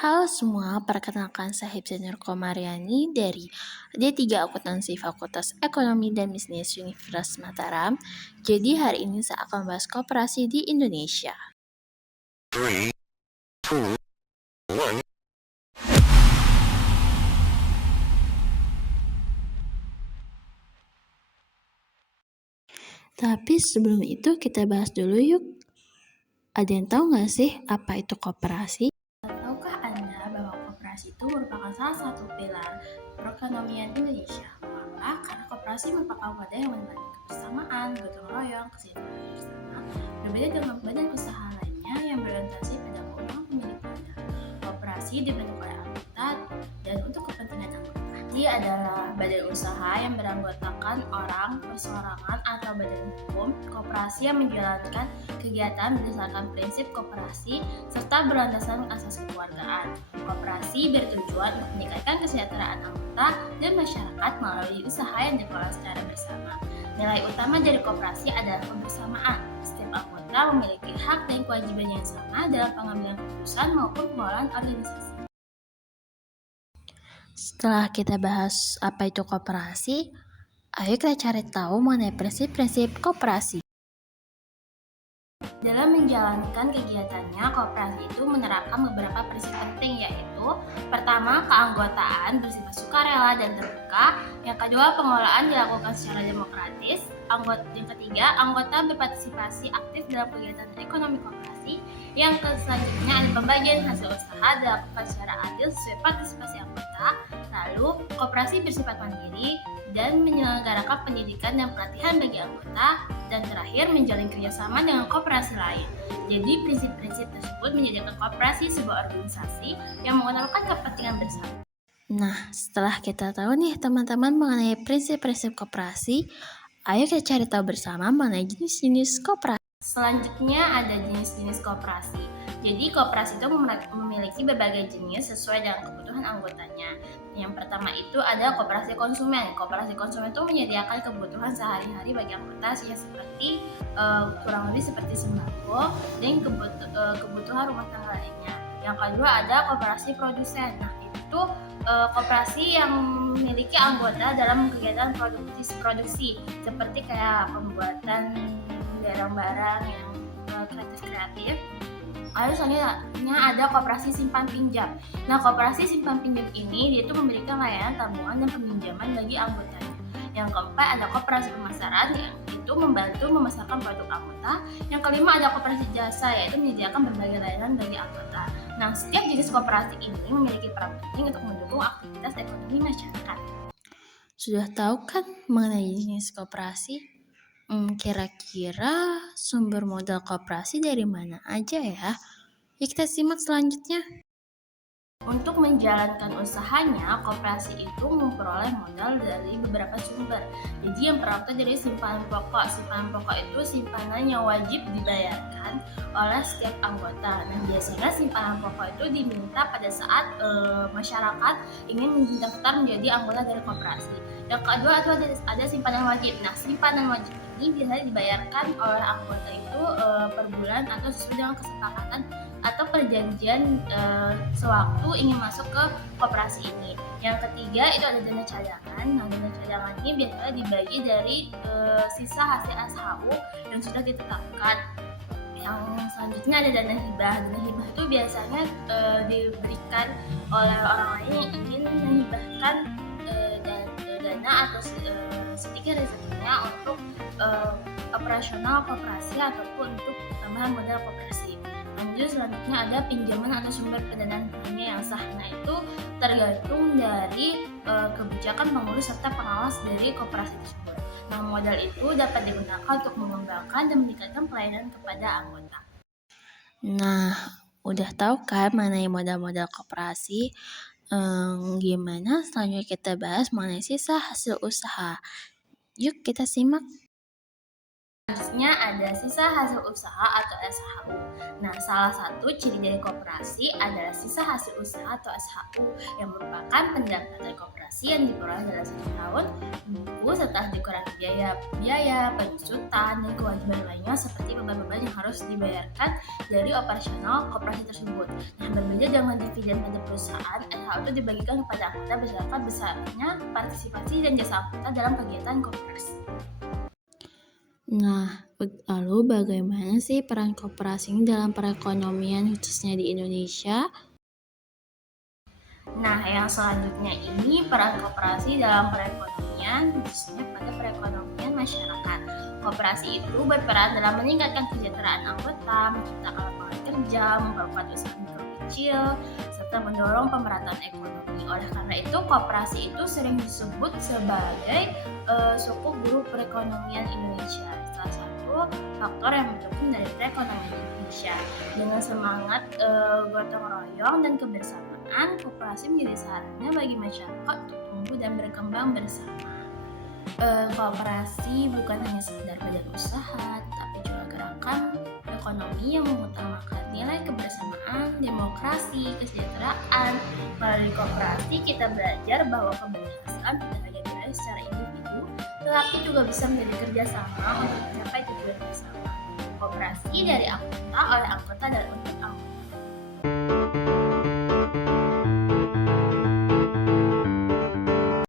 Halo semua, perkenalkan saya Hibzanur Komariani dari D3 Akuntansi Fakultas Ekonomi dan Bisnis Universitas Mataram. Jadi hari ini saya akan membahas koperasi di Indonesia. Three, two, one. Tapi sebelum itu kita bahas dulu yuk. Ada yang tahu nggak sih apa itu koperasi? Tahukah Anda bahwa koperasi itu merupakan salah satu pilar perekonomian Indonesia? Mengapa? Karena koperasi merupakan wadah yang menebarkan kebersamaan, gotong royong, kesejahteraan bersama, berbeda dengan badan usaha lainnya yang berorientasi pada keuntungan pemilik wadah. Koperasi dibentuk oleh anggota dan untuk kepentingan anggota. Dia adalah badan usaha yang beranggotakan orang, perseorangan, atau badan hukum, koperasi yang menjalankan kegiatan berdasarkan prinsip koperasi serta berlandaskan asas kekeluargaan. Koperasi bertujuan untuk meningkatkan kesejahteraan anggota dan masyarakat melalui usaha yang dikelola secara bersama. Nilai utama dari koperasi adalah kebersamaan. Setiap anggota memiliki hak dan kewajiban yang sama dalam pengambilan keputusan maupun pengelolaan organisasi. Setelah kita bahas apa itu koperasi, ayo kita cari tahu mengenai prinsip-prinsip koperasi. Dalam menjalankan kegiatannya, koperasi itu menerapkan beberapa prinsip penting, yaitu pertama, keanggotaan bersifat sukarela dan terbuka. Yang kedua, pengelolaan dilakukan secara demokratis. Yang ketiga, anggota berpartisipasi aktif dalam kegiatan ekonomi koperasi. Yang selanjutnya ada pembagian hasil usaha dilakukan secara adil sesuai partisipasi anggota. Lalu, koperasi bersifat mandiri dan menyelenggarakan pendidikan dan pelatihan bagi anggota, dan terakhir menjalin kerjasama dengan koperasi lain. Jadi prinsip-prinsip tersebut menjadikan koperasi sebuah organisasi yang mengutamakan kepentingan bersama. Nah, setelah kita tahu nih teman-teman mengenai prinsip-prinsip koperasi, ayo kita cari tahu bersama mengenai jenis-jenis koperasi. Selanjutnya ada jenis-jenis koperasi. Jadi koperasi itu memiliki berbagai jenis sesuai dengan kebutuhan anggotanya. Yang pertama itu ada koperasi konsumen. Koperasi konsumen itu menyediakan kebutuhan sehari-hari bagi anggota seperti kurang lebih seperti sembako dan kebutuhan rumah tangga lainnya. Yang kedua ada koperasi produsen. Nah, itu koperasi yang memiliki anggota dalam kegiatan produksi seperti kayak pembuatan barang-barang yang kreatif. Lalu selanjutnya ada koperasi simpan pinjam. Nah, koperasi simpan pinjam ini dia itu memberikan layanan tabungan dan peminjaman bagi anggotanya. Yang keempat ada koperasi pemasaran yang itu membantu memasarkan produk anggota. Yang kelima ada koperasi jasa yaitu menyediakan berbagai layanan bagi anggota. Nah, setiap jenis koperasi ini memiliki peran penting untuk mendukung aktivitas ekonomi masyarakat. Sudah tahu kan mengenai jenis koperasi? Kira-kira sumber modal koperasi dari mana aja ya? Yuk kita simak selanjutnya. Untuk menjalankan usahanya, koperasi itu memperoleh modal dari beberapa sumber. Jadi yang pertama dari simpanan pokok. Simpanan pokok itu simpanan yang wajib dibayarkan oleh setiap anggota. Nah, biasanya simpanan pokok itu diminta pada saat masyarakat ingin mendaftar menjadi anggota dari koperasi. Yang kedua itu ada simpanan wajib. Nah, simpanan wajib ini biasanya dibayarkan oleh anggota itu per bulan atau sesuai dengan kesepakatan atau perjanjian sewaktu ingin masuk ke koperasi ini. Yang ketiga itu ada dana cadangan. Nah, dana cadangan ini biasanya dibagi dari sisa hasil SHU yang sudah ditetapkan. Yang selanjutnya ada dana hibah. Dana hibah itu biasanya diberikan oleh orang lain yang ingin menghibahkan dana atau sedikit rezekinya untuk operasional koperasi ataupun untuk tambahan modal koperasi. Lanjut selanjutnya ada pinjaman atau sumber pendanaan lainnya yang sah. Nah, itu tergantung dari kebijakan pengurus serta pengawas dari koperasi tersebut. Nah, modal itu dapat digunakan untuk mengembangkan dan meningkatkan pelayanan kepada anggota. Nah, udah tahu kan mengenai modal-modal koperasi? Gimana selanjutnya kita bahas mengenai sisa hasil usaha. Yuk kita simak. Selanjutnya ada sisa hasil usaha atau SHU. Nah, salah satu ciri dari koperasi adalah sisa hasil usaha atau SHU yang merupakan pendapatan koperasi yang diperoleh dalam 1 tahun buku setelah dikurangi biaya, penyusutan, dan kewajiban lainnya seperti beban-beban yang harus dibayarkan dari operasional koperasi tersebut. Nah, berbeda dengan dividen pada perusahaan, SHU itu dibagikan kepada anggota berdasarkan besarnya partisipasi dan jasa anggota dalam kegiatan koperasi. Nah, lalu bagaimana sih peran koperasi ini dalam perekonomian khususnya di Indonesia? Nah, yang selanjutnya ini peran koperasi dalam perekonomian, khususnya pada perekonomian masyarakat. Koperasi itu berperan dalam meningkatkan kesejahteraan anggota, menciptakan lapangan kerja, memperkuat usaha mikro kecil, serta mendorong pemerataan ekonomi. Oleh karena itu, koperasi itu sering disebut sebagai suku buruh perekonomian Indonesia. Salah satu faktor yang mendukung dari perekonomian Indonesia. Dengan semangat gotong royong dan kebersamaan, koperasi menjadi sarana bagi masyarakat untuk tumbuh dan berkembang bersama. Koperasi bukan hanya sekedar badan usaha, tetapi juga gerakan ekonomi yang mengutamakan nilai kebersamaan, demokrasi, kesejahteraan. Melalui koperasi kita belajar bahwa keberhasilan tidak hanya diraih secara individu, tetapi juga bisa menjadi kerjasama untuk mencapai tujuan bersama. Koperasi dari anggota oleh anggota dan untuk anggota.